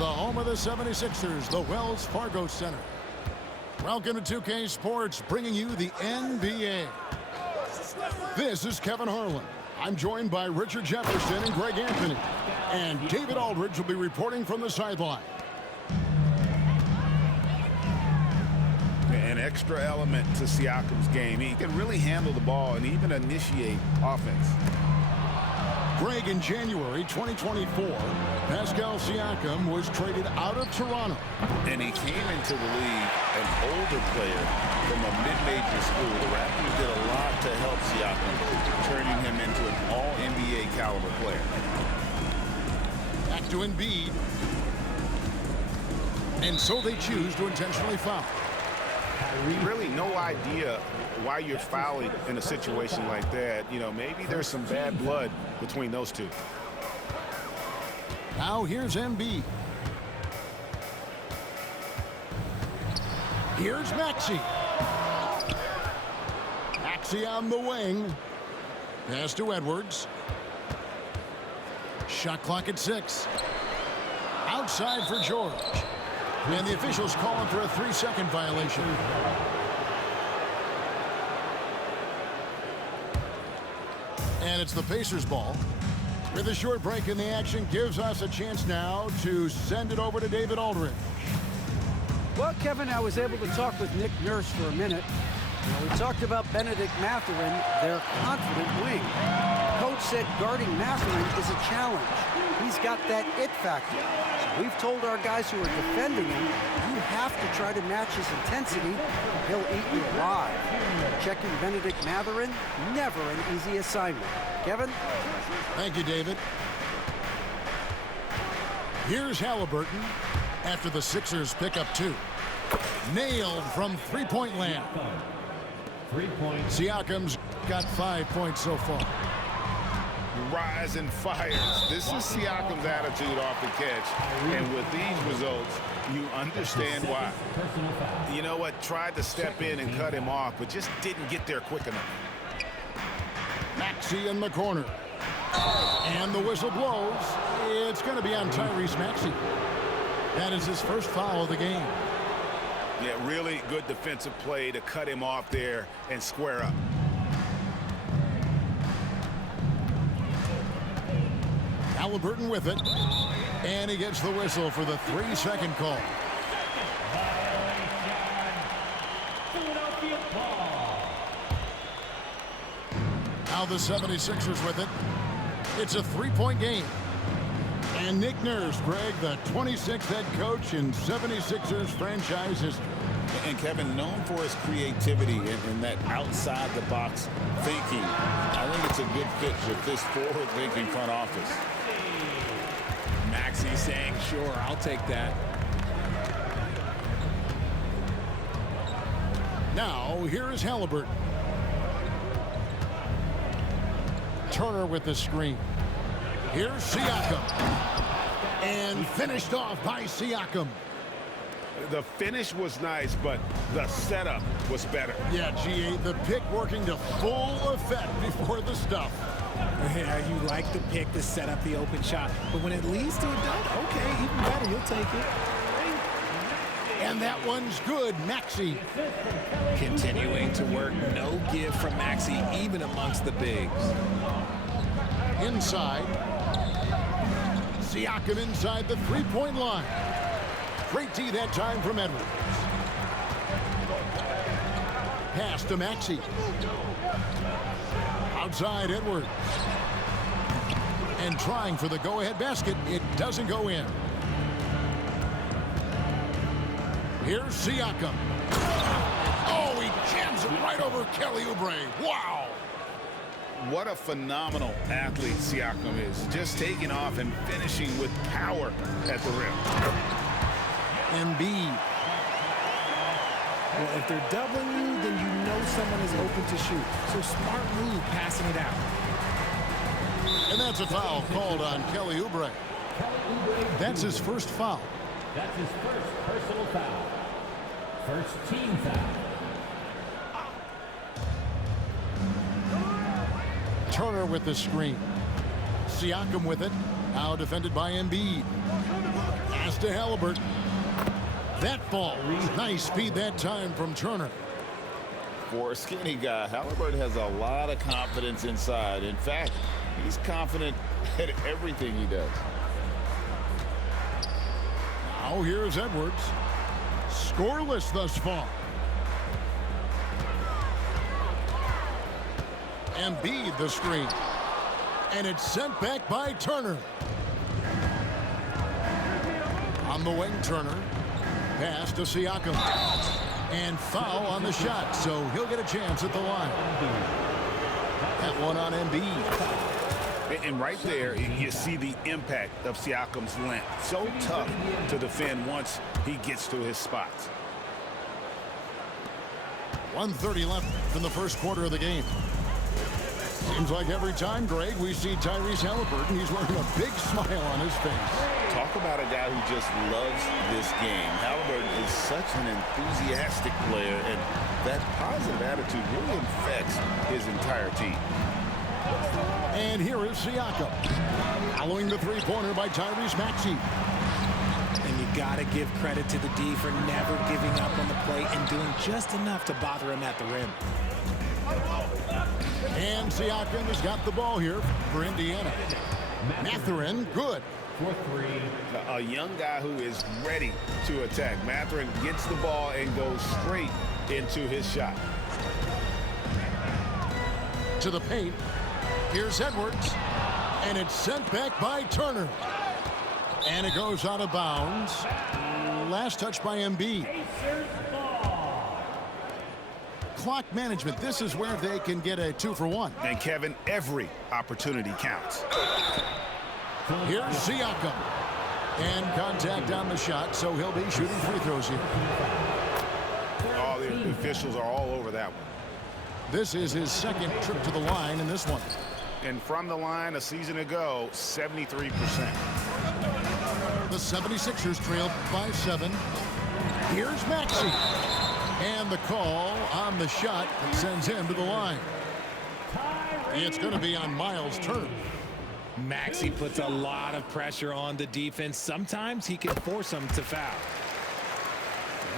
the home of the 76ers, the Wells Fargo Center. Welcome to 2K Sports, bringing you the NBA. This is Kevin Harlan. I'm joined by Richard Jefferson and Greg Anthony. And David Aldridge will be reporting from the sideline. An extra element to Siakam's game. He can really handle the ball and even initiate offense. Greg, in January 2024, Pascal Siakam was traded out of Toronto. And he came into the league an older player from a mid-major school. The Raptors did a lot to help Siakam, turning him into an all-NBA caliber player. Back to Embiid. And so they choose to intentionally foul. Really no idea why you're fouling in a situation like that. You know, maybe there's some bad blood between those two. Now here's Embiid. Here's Maxey. Maxey on the wing. Pass to Edwards. Shot clock at 6. Outside for George. And the officials calling for a 3-second violation. And it's the Pacers' ball. With a short break in the action, gives us a chance now to send it over to David Aldridge. Well, Kevin, I was able to talk with Nick Nurse for a minute. We talked about Benedict Mathurin, their confident wing. Coach said guarding Mathurin is a challenge. He's got that it factor. So we've told our guys who are defending him, you have to try to match his intensity, or he'll eat you alive. Checking Benedict Mathurin, never an easy assignment. Kevin? Thank you, David. Here's Halliburton after the Sixers pick up 2. Nailed from three-point land. 3 points. Siakam's got 5 points so far. Rise and fires. This is Siakam's attitude off the catch. And with these results, you understand why. You know what? Tried to step in and cut him off, but just didn't get there quick enough. Maxey in the corner. And the whistle blows. It's going to be on Tyrese Maxey. That is his first foul of the game. Yeah, really good defensive play to cut him off there and square up. Halliburton with it. And he gets the whistle for the 3-second call. Now the 76ers with it. It's a 3-point game. And Nick Nurse, Greg, the 26th head coach in 76ers franchise history. And Kevin, known for his creativity and that outside-the-box thinking, I think it's a good fit with this forward-thinking front office. Maxey saying, sure, I'll take that. Now, here is Halliburton. Turner with the screen. Here's Siakam. And finished off by Siakam. The finish was nice, but the setup was better. Yeah, G8, the pick working to full effect before the stuff. Yeah, you like the pick to set up the open shot, but when it leads to a dunk, okay, even better, you'll take it. And that one's good, Maxey. Continuing to work, no give from Maxey, even amongst the bigs. Inside. Siakam inside the 3-point line. Great D that time from Edwards. Pass to Maxey. Outside Edwards. And trying for the go-ahead basket. It doesn't go in. Here's Siakam. Oh, he jams it right over Kelly Oubre. Wow. What a phenomenal athlete Siakam is. Just taking off and finishing with power at the rim. Embiid. Well, if they're doubling you, then you know someone is open to shoot. So smart move passing it out. And that's a foul called on Kelly Oubre. That's his first foul. That's his first personal foul. First team foul. Turner with the screen. Siakam with it. Now defended by Embiid. Pass to Halliburton. That ball, nice speed that time from Turner. For a skinny guy, Halliburton has a lot of confidence inside. In fact, he's confident at everything he does. Now here's Edwards. Scoreless thus far. Embiid the screen. And it's sent back by Turner. On the wing, Turner. Pass to Siakam. And foul on the shot, so he'll get a chance at the line. That one on Embiid. And right there, you see the impact of Siakam's length. So tough to defend once he gets to his spots. 1:30 left in the first quarter of the game. Seems like every time, Greg, we see Tyrese Halliburton, he's wearing a big smile on his face. Talk about a guy who just loves this game. Halliburton is such an enthusiastic player, and that positive attitude really infects his entire team. And here is Siakam. Following the three-pointer by Tyrese Maxey. And you got to give credit to the D for never giving up on the play and doing just enough to bother him at the rim. And Siakam has got the ball here for Indiana. Mathurin, good. A young guy who is ready to attack. Mathurin gets the ball and goes straight into his shot. To the paint. Here's Edwards. And it's sent back by Turner. And it goes out of bounds. Last touch by Embiid. Clock management. This is where they can get a 2-for-1. And Kevin, every opportunity counts. Here's Siakam. And contact on the shot, so he'll be shooting free throws here. All the officials are all over that one. This is his second trip to the line in this one. And from the line a season ago, 73%. The 76ers trail by 7. Here's Maxey. And the call on the shot that sends him to the line. It's going to be on Miles' turn. Maxey puts a lot of pressure on the defense. Sometimes he can force them to foul.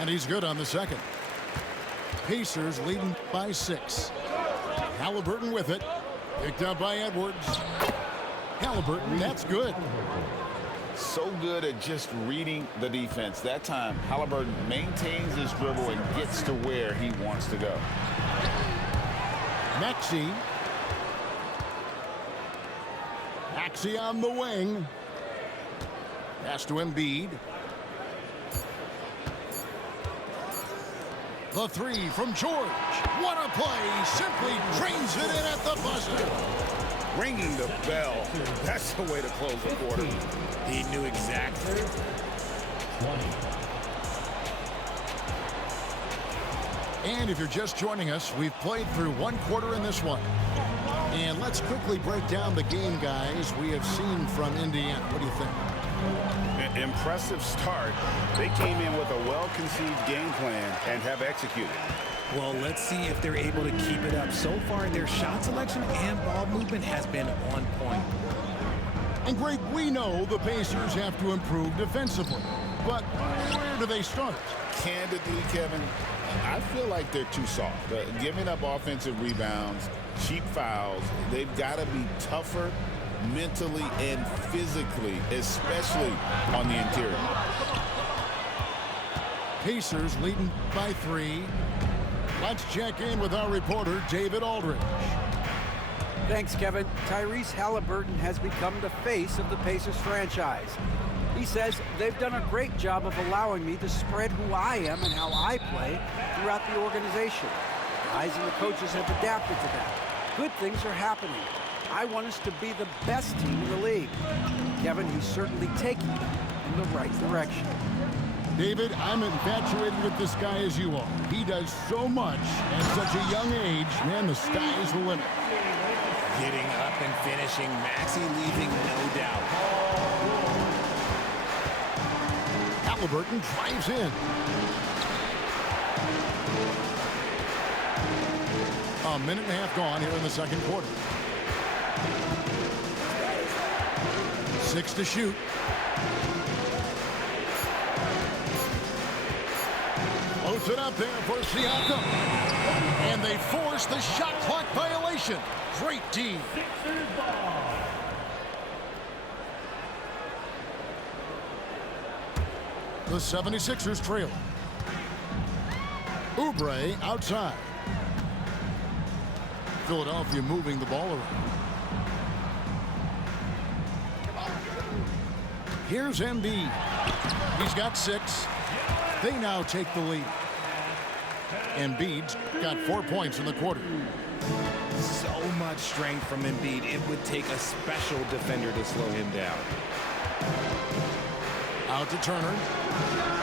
And he's good on the second. Pacers leading by 6. Halliburton with it. Picked up by Edwards. Halliburton, that's good. So good at just reading the defense. That time, Halliburton maintains his dribble and gets to where he wants to go. Maxey. Maxey on the wing. Pass to Embiid. The three from George. What a play. Simply drains it in at the buzzer. Ringing the bell. That's the way to close the quarter. He knew exactly. 20. And if you're just joining us, we've played through one quarter in this one. And let's quickly break down the game, guys, we have seen from Indiana. What do you think? Impressive start. They came in with a well-conceived game plan and have executed. Well, let's see if they're able to keep it up. So far, their shot selection and ball movement has been on point. And Greg, we know the Pacers have to improve defensively. But where do they start? Candidly, Kevin, I feel like they're too soft. Giving up offensive rebounds, cheap fouls, they've got to be tougher mentally and physically, especially on the interior. Pacers leading by 3. Let's check in with our reporter, David Aldridge. Thanks, Kevin. Tyrese Halliburton has become the face of the Pacers franchise. He says they've done a great job of allowing me to spread who I am and how I play throughout the organization. Guys and the coaches have adapted to that. Good things are happening. I want us to be the best team in the league. Kevin, he's certainly taking them in the right direction. David, I'm infatuated with this guy as you are. He does so much at such a young age. Man, the sky is the limit. Getting up and finishing, Maxey leaving no doubt. Halliburton drives in. A minute and a half gone here in the second quarter. 6 to shoot. puts it up there for Siakam. And they force the shot clock violation. Great D. The 76ers trail. Oubre outside. Philadelphia moving the ball around. Here's Embiid. He's got 6. They now take the lead. Embiid's got 4 points in the quarter. So much strength from Embiid. It would take a special defender to slow him down. Out to Turner.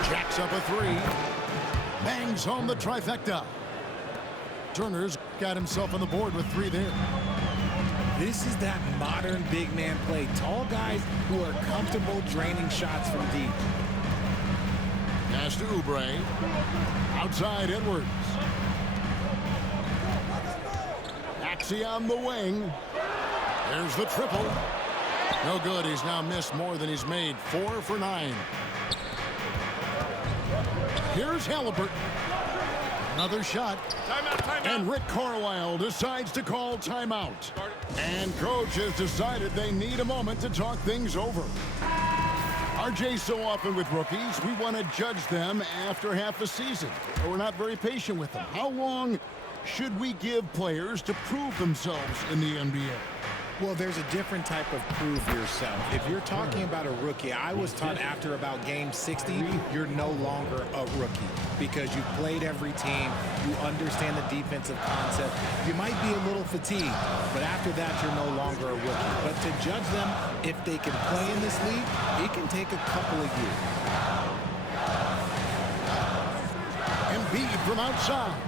Jacks up a 3. Bangs home the trifecta. Turner's got himself on the board with 3 there. This is that modern big man play. Tall guys who are comfortable draining shots from deep. Pass to Oubre. Outside Edwards. Maxey on the wing. There's the triple. No good. He's now missed more than he's made. 4 for 9. Here's Halliburton. Another shot. Timeout. And Rick Carlisle decides to call timeout. And coach has decided they need a moment to talk things over. RJ, so often with rookies, we want to judge them after half a season. We're not very patient with them. How long should we give players to prove themselves in the NBA? Well, there's a different type of prove yourself. If you're talking about a rookie, I was taught after about game 60, you're no longer a rookie because you played every team, you understand the defensive concept. You might be a little fatigued, but after that, you're no longer a rookie. But to judge them, if they can play in this league, it can take a couple of years. Embiid from outside.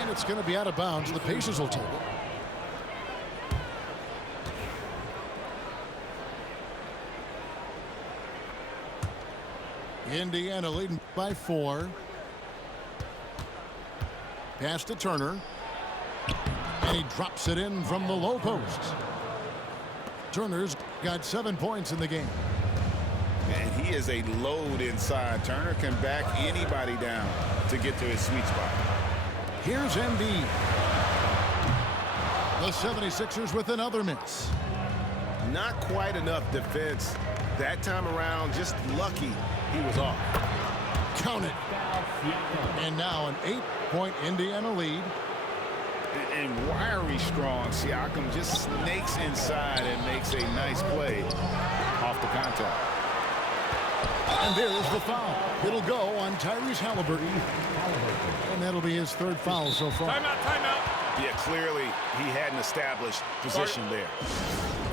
And it's going to be out of bounds. The Pacers will take it. Indiana leading by 4. Pass to Turner. And he drops it in from the low post. Turner's got 7 points in the game. And he is a load inside. Turner can back anybody down to get to his sweet spot. Here's Embiid. The 76ers with another miss. Not quite enough defense that time around. Just lucky he was off. Count it. And now an 8-point Indiana lead. And wiry strong. Siakam just snakes inside and makes a nice play off the contact. And there's the foul. It'll go on Tyrese Halliburton. And that'll be his 3rd foul so far. Timeout. Yeah, clearly he hadn't established position there.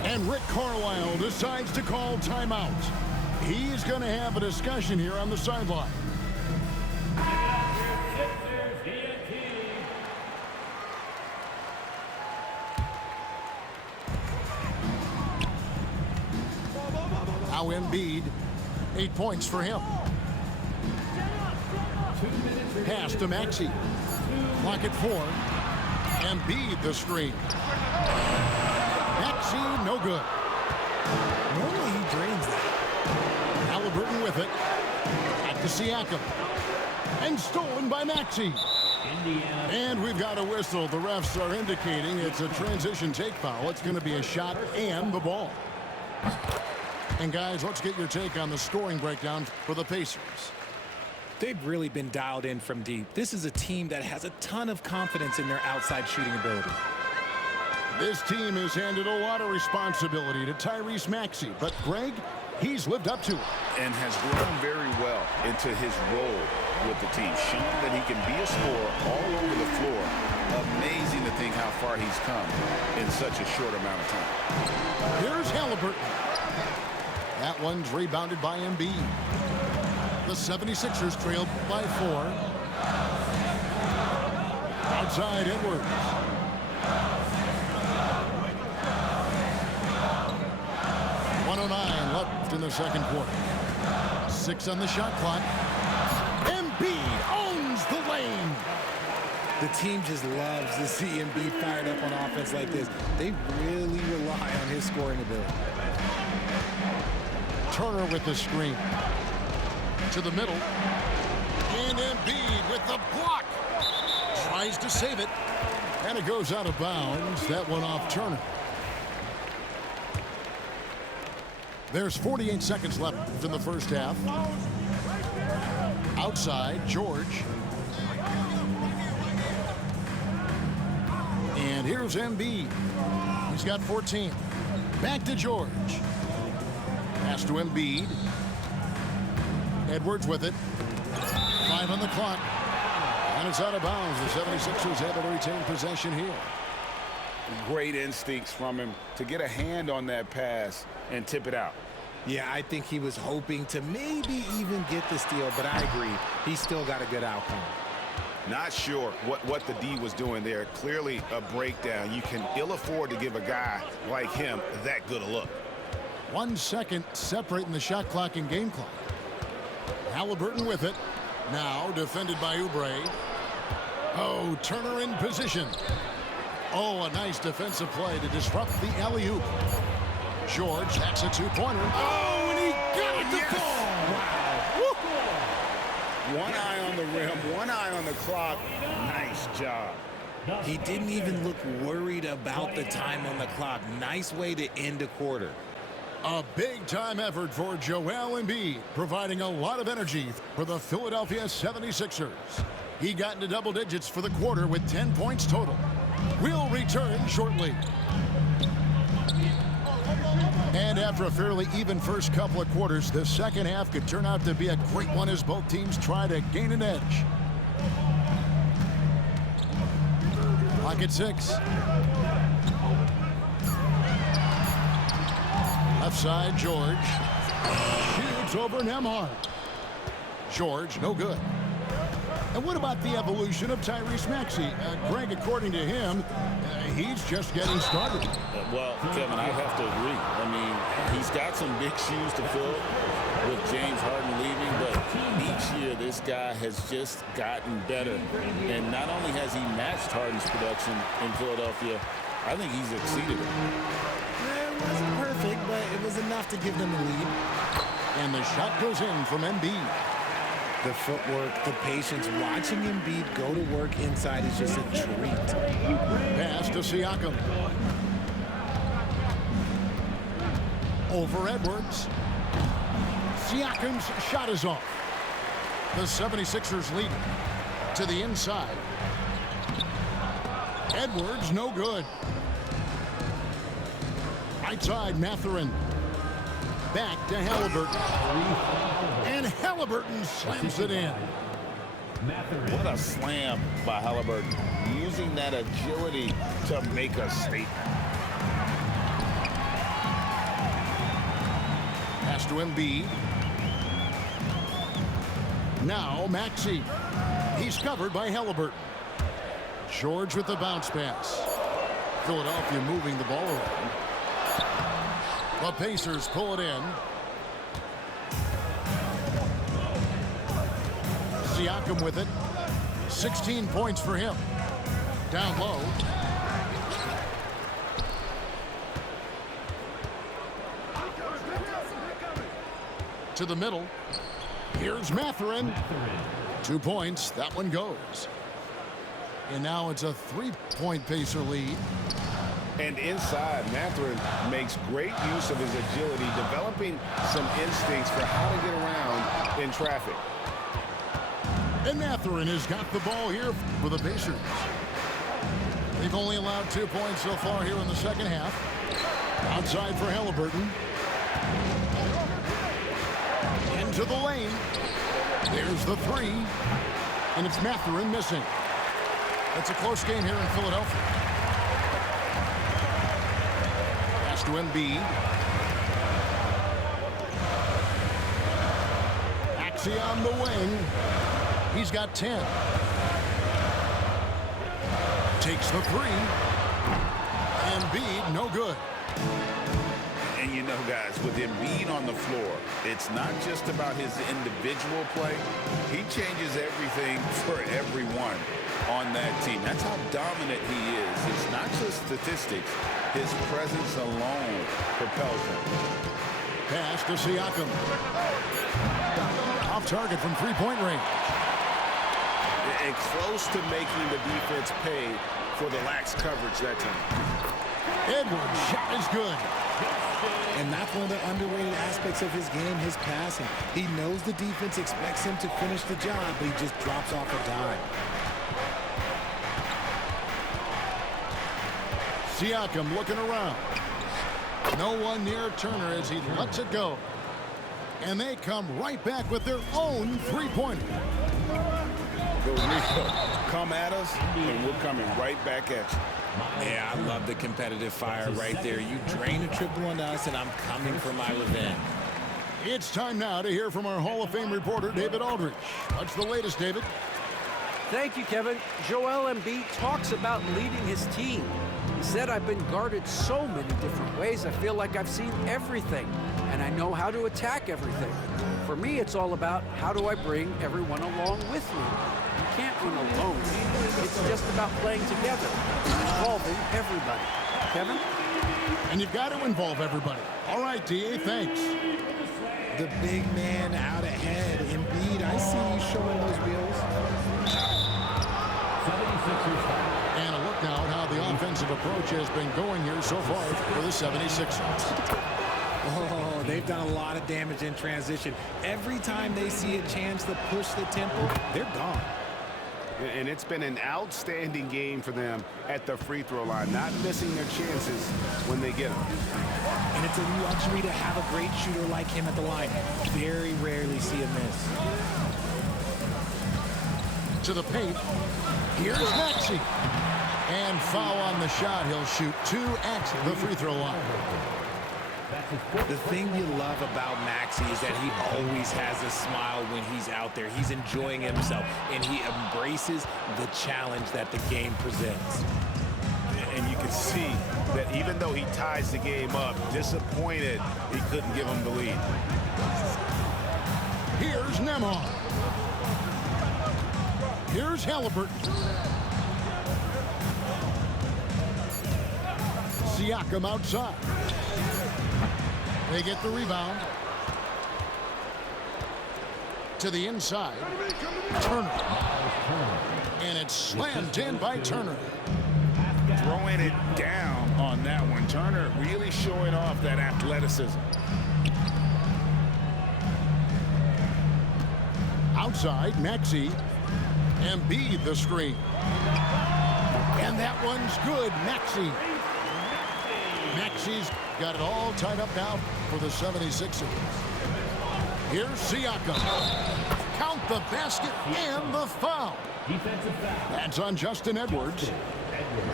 And Rick Carlisle decides to call timeout. He's going to have a discussion here on the sideline. Now Embiid, 8 points for him. Pass to Maxey. Clock at 4. Embiid the screen. Maxey, no good. Normally he drains that. Halliburton with it. At the Siakam. And stolen by Maxey. And we've got a whistle. The refs are indicating it's a transition take foul. It's going to be a shot and the ball. And guys, let's get your take on the scoring breakdown for the Pacers. They've really been dialed in from deep. This is a team that has a ton of confidence in their outside shooting ability. This team has handed a lot of responsibility to Tyrese Maxey, but Greg, he's lived up to it. And has grown very well into his role with the team, showing that he can be a scorer all over the floor. Amazing to think how far he's come in such a short amount of time. Here's Halliburton. That one's rebounded by Embiid. The 76ers trailed by 4. Outside Edwards. .109 left in the second quarter. 6 on the shot clock. Embiid owns the lane. The team just loves to see Embiid fired up on offense like this. They really rely on his scoring ability. Turner with the screen. To the middle. And Embiid with the block. Tries to save it. And it goes out of bounds. That one off Turner. There's 48 seconds left in the first half. Outside, George. And here's Embiid. He's got 14. Back to George. Pass to Embiid. Edwards with it. 5 on the clock. And it's out of bounds. The 76ers able to retain possession here. Great instincts from him to get a hand on that pass and tip it out. Yeah, I think he was hoping to maybe even get the steal, but I agree. He still got a good outcome. Not sure what the D was doing there. Clearly a breakdown. You can ill afford to give a guy like him that good a look. 1 second separating the shot clock and game clock. Halliburton with it. Now defended by Oubre. Oh, Turner in position. Oh, a nice defensive play to disrupt the alley-oop. George, that's a two-pointer. Oh, and he got it to fall. Wow. Woo. One eye on the rim, one eye on the clock. Nice job. He didn't even look worried about the time on the clock. Nice way to end a quarter. A big-time effort for Joel Embiid, providing a lot of energy for the Philadelphia 76ers. He got into double digits for the quarter with 10 points total. We'll return shortly. And after a fairly even first couple of quarters, the second half could turn out to be a great one as both teams try to gain an edge. Clock at 6. Left side, George. Shoots over Nembhard. George, no good. And what about the evolution of Tyrese Maxey? Greg, according to him, he's just getting started. Well, Kevin, I have to agree. I mean, he's got some big shoes to fill with James Harden leaving, but each year this guy has just gotten better. And not only has he matched Harden's production in Philadelphia, I think he's exceeded it. It wasn't perfect, but it was enough to give them the lead. And the shot goes in from Embiid. The footwork, the patience, watching Embiid go to work inside is just a treat. Pass to Siakam. Over Edwards. Siakam's shot is off. The 76ers lead to the inside. Edwards, no good. Right side, Mathurin. Back to Halliburton. And Halliburton slams it in. What a slam by Halliburton. Using that agility to make a statement. Pass to Embiid. Now Maxey. He's covered by Halliburton. George with the bounce pass. Philadelphia moving the ball around. The Pacers pull it in. Siakam with it. 16 points for him. Down low. To the middle. Here's Mathurin. 2 points. That one goes. And now it's a 3-point Pacer lead. And inside, Mathurin makes great use of his agility, developing some instincts for how to get around in traffic. And Mathurin has got the ball here for the Pacers. They've only allowed 2 points so far here in the second half. Outside for Halliburton. Into the lane. There's the 3. And it's Mathurin missing. It's a close game here in Philadelphia. Pass to Embiid. Maxey on the wing. He's got 10. Takes the 3. Embiid, no good. And you know, guys, with Embiid on the floor, it's not just about his individual play. He changes everything for everyone on that team. That's how dominant he is. It's not just statistics. His presence alone propels him. Pass to Siakam. Off target from 3-point range. and close to making the defense pay for the lax coverage that time. Edwards' shot is good. And that's one of the underrated aspects of his game, his passing. He knows the defense expects him to finish the job, but he just drops off a dime. Siakam looking around. No one near Turner as he lets it go. And they come right back with their own three-pointer. Go Rico. Come at us, and we're coming right back at you. Yeah, I love the competitive fire right there. You drain a triple on us, and I'm coming for my revenge. It's time now to hear from our Hall of Fame reporter, David Aldridge. What's the latest, David? Thank you, Kevin. Joel Embiid talks about leading his team. He said, "I've been guarded so many different ways. I feel like I've seen everything, and I know how to attack everything. For me, it's all about how do I bring everyone along with me. You can't win alone. It's just about playing together, involving everybody." Kevin? And you've got to involve everybody. All right, D.A., thanks. The big man out ahead. Embiid, I see you showing those wheels. 76ers foul. And a look now at how the offensive approach has been going here so far for the 76ers. Oh, they've done a lot of damage in transition. Every time they see a chance to push the tempo, they're gone. And it's been an outstanding game for them at the free throw line, not missing their chances when they get them. And it's a luxury to have a great shooter like him at the line. Very rarely see a miss. To the paint. Here's Maxey. And foul on the shot. He'll shoot two at the free throw line. The thing you love about Maxey is that he always has a smile when he's out there. He's enjoying himself, and he embraces the challenge that the game presents. And you can see that even though he ties the game up, disappointed he couldn't give him the lead. Here's Nembhard. Here's Halliburton. Siakam outside. They get the rebound. To the inside. Turner. And it's slammed in by Turner. Throwing it down on that one. Turner really showing off that athleticism. Outside, Maxey. Embiid the screen. And that one's good. Maxey. Maxey's got it all tied up now for the 76ers. Here's Siakam. Count the basket and the foul. Defensive foul. That's on Justin Edwards.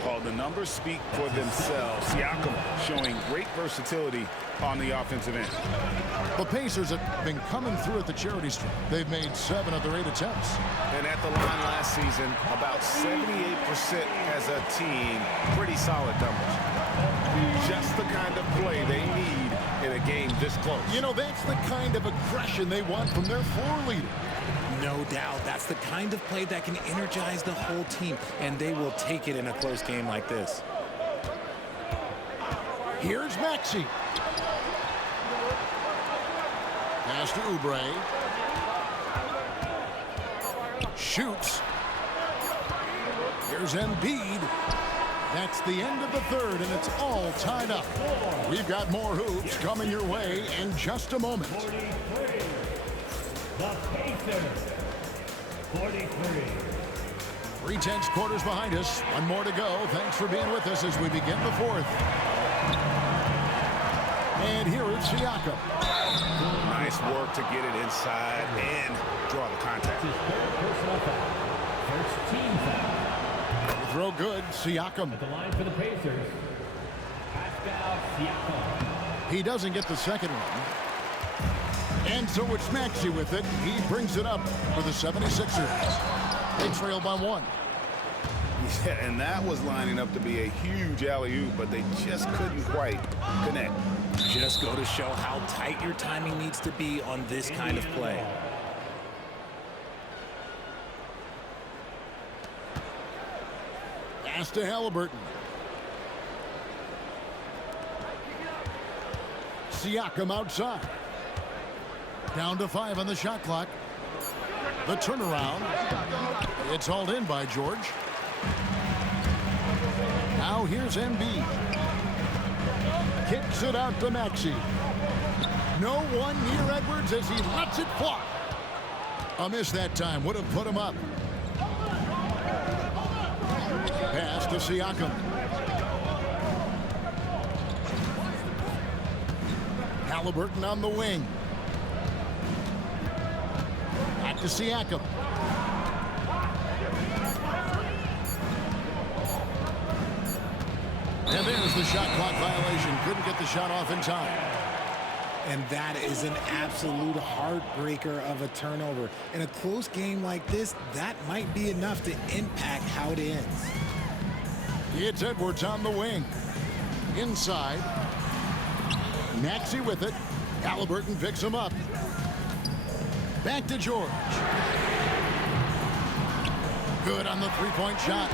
Well, the numbers speak for themselves. Siakam showing great versatility on the offensive end. The Pacers have been coming through at the charity stripe. They've made 7 of their 8 attempts. And at the line last season, about 78% as a team. Pretty solid numbers. Just the kind of play they need in a game this close. You know, that's the kind of aggression they want from their floor leader. No doubt. That's the kind of play that can energize the whole team, and they will take it in a close game like this. Here's Maxey. Pass to Oubre. Shoots. Here's Embiid. That's the end of the third, and it's all tied up. We've got more hoops coming your way in just a moment. 43. The Pacers. 43. 3/10 quarters behind us. One more to go. Thanks for being with us as we begin the fourth. And here is Siakam. Nice work to get it inside and draw the contact. Personal foul. First team foul. Throw good. Siakam. At the line for the Pacers. Pascal Siakam. He doesn't get the second one. And so it's Maxey with it. He brings it up for the 76ers. They trail by 1. Yeah, and that was lining up to be a huge alley-oop, but they just couldn't quite connect. Just go to show how tight your timing needs to be on this kind of play. Pass to Halliburton. Siakam outside. Down to 5 on the shot clock. The turnaround. It's hauled in by George. Now here's Embiid. Kicks it out to Maxey. No one near Edwards as he lets it fly. A miss that time would have put him up. Pass to Siakam. Halliburton on the wing. Back to Siakam. And there's the shot clock violation. Couldn't get the shot off in time. And that is an absolute heartbreaker of a turnover. In a close game like this, that might be enough to impact how it ends. It's Edwards on the wing. Inside. Maxey with it. Halliburton picks him up. Back to George. Good on the three-point shot.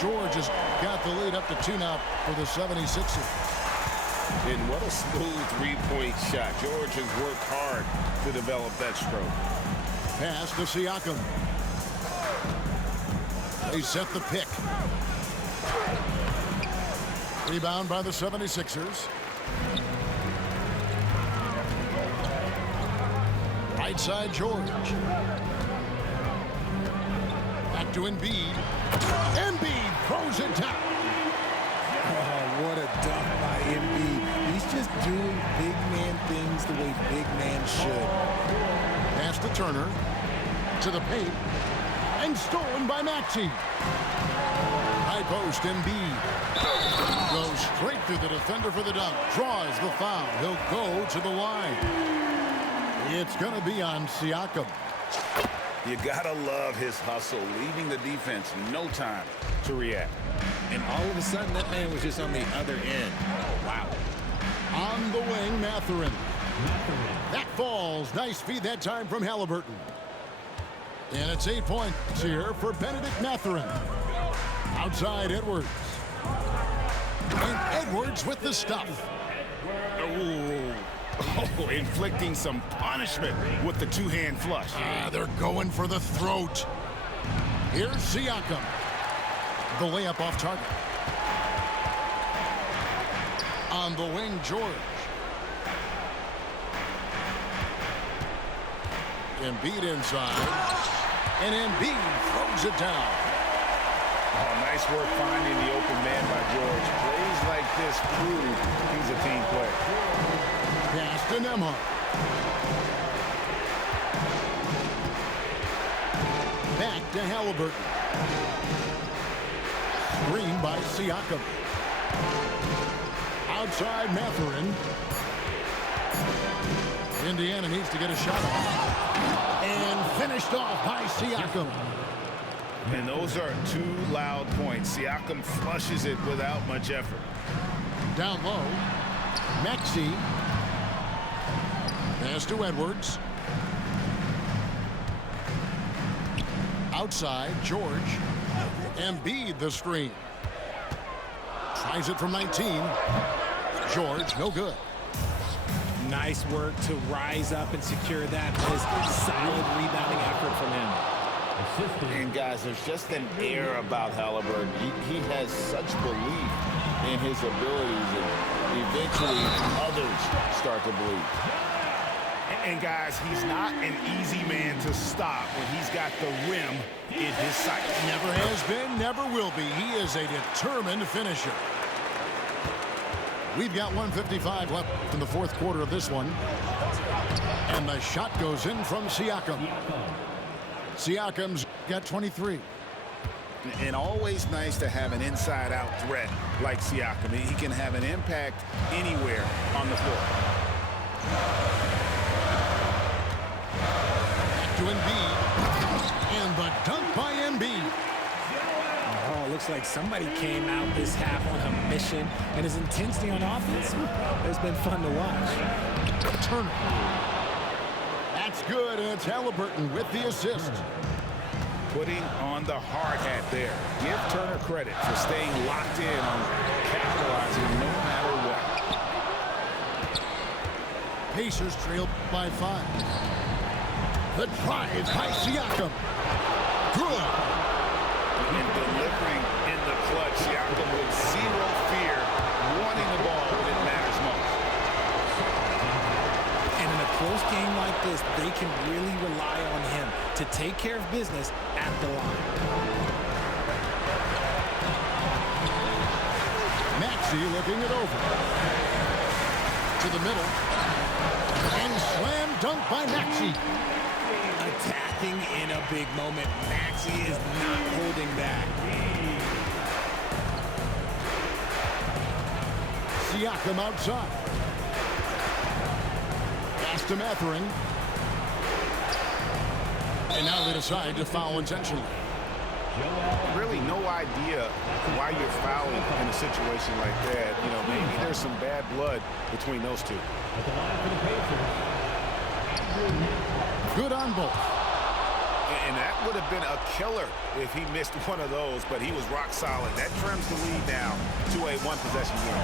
George has got the lead up to 2 now for the 76ers. And what a smooth three-point shot. George has worked hard to develop that stroke. Pass to Siakam. They set the pick. Rebound by the 76ers. Right side, George. Back to Embiid. Embiid throws it down. Oh, what a dunk by Embiid. He's just doing big man things the way big man should. Pass to Turner. To the paint. And stolen by Maxey. High post, Embiid. Goes straight through the defender for the dunk. Draws the foul. He'll go to the line. It's going to be on Siakam. You gotta love his hustle, leaving the defense no time to react. And all of a sudden, that man was just on the other end. Wow. On the wing, Mathurin. That falls. Nice feed that time from Halliburton. And it's 8 points here for Benedict Mathurin. Outside, Edwards. And Edwards with the stuff. Oh, inflicting some punishment with the two-hand flush. They're going for the throat. Here's Siakam. The layup off target. On the wing, George. Embiid inside. And Embiid throws it down. Oh, nice work finding the open man by George. Plays like this prove he's a team player. Pass to Nembhard. Back to Halliburton. Screen by Siakam. Outside Mathurin. Indiana needs to get a shot off. And finished off by Siakam. And those are 2 loud points. Siakam flushes it without much effort. Down low. Maxey. Pass to Edwards. Outside, George. Embiid the screen. Tries it from 19. George, no good. Nice work to rise up and secure that. Solid rebounding effort from him. And guys, there's just an air about Halliburton. He has such belief in his abilities, and eventually others start to believe. And guys, he's not an easy man to stop when he's got the rim in his sight. Never has been, never will be. He is a determined finisher. We've got 1:55 left in the fourth quarter of this one. And the shot goes in from Siakam. Siakam's got 23. And always nice to have an inside-out threat like Siakam. He can have an impact anywhere on the floor. To Embiid. And the dunk by Embiid. Oh, looks like somebody came out this half on a mission, and his intensity on offense has been fun to watch. Turner. That's good, and it's Halliburton with the assist. Putting on the hard hat there. Give Turner credit for staying locked in on capitalizing no matter what. Pacers trail by 5. The drive by Siakam. Good. And delivering in the clutch, Siakam with zero fear, wanting the ball when it matters most. And in a close game like this, they can really rely on him to take care of business at the line. Maxey looking it over. To the middle. And slam dunk by Maxey. Attacking in a big moment. Maxey is not holding back. Siakam outside. Pass to Mathurin. And now they decide to foul intentionally. Really no idea why you're fouling in a situation like that. You know, maybe there's some bad blood between those two. Good on both. And that would have been a killer if he missed one of those, but he was rock solid. That trims the lead now to a one-possession game.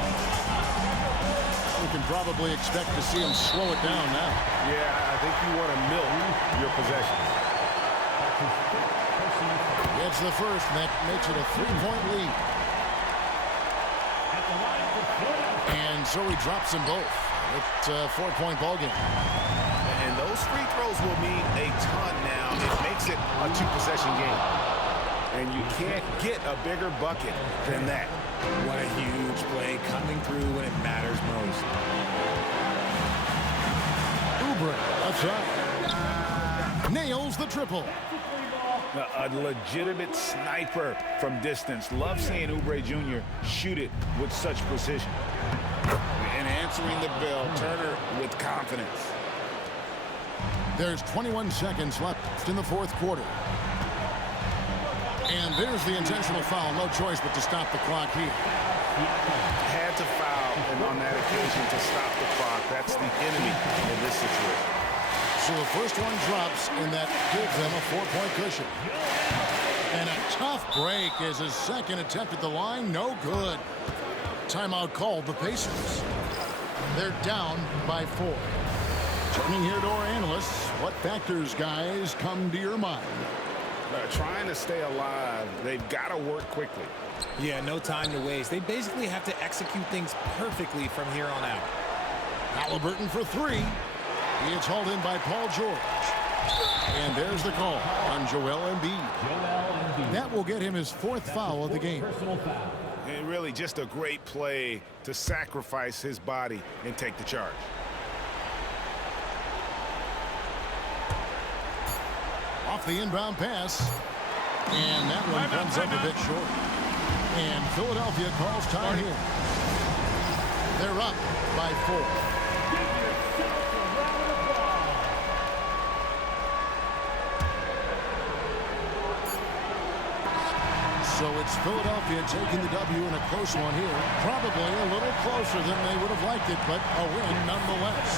We can probably expect to see him slow it down now. Yeah, I think you want to milk your possessions. It's the first, and that makes it a 3-point lead. And so he drops them both. It's a 4-point ball game. And those free throws will mean a ton now. It makes it a 2-possession game. And you can't get a bigger bucket than that. What a huge play coming through when it matters most. Oubre outside. Nails the triple. A legitimate sniper from distance. Love seeing Oubre Jr. shoot it with such precision. And answering the bell, Turner with confidence. There's 21 seconds left in the fourth quarter. And there's the intentional foul. No choice but to stop the clock here. Had to foul, and on that occasion to stop the clock. That's the enemy in this situation. So the first one drops, and that gives them a 4-point cushion. And a tough break as his second attempt at the line. No good. Timeout called the Pacers. They're down by 4. Turning here to our analysts, what factors, guys, come to your mind? Trying to stay alive, they've got to work quickly. Yeah, no time to waste. They basically have to execute things perfectly from here on out. Halliburton for 3. He is hauled in by Paul George. And there's the call on Joel Embiid. That will get him his 4th foul of the game. And really just a great play to sacrifice his body and take the charge. Off the inbound pass. And that one comes up a bit short. And Philadelphia calls time here. They're up by 4. So it's Philadelphia taking the W in a close one here. Probably a little closer than they would have liked it, but a win nonetheless.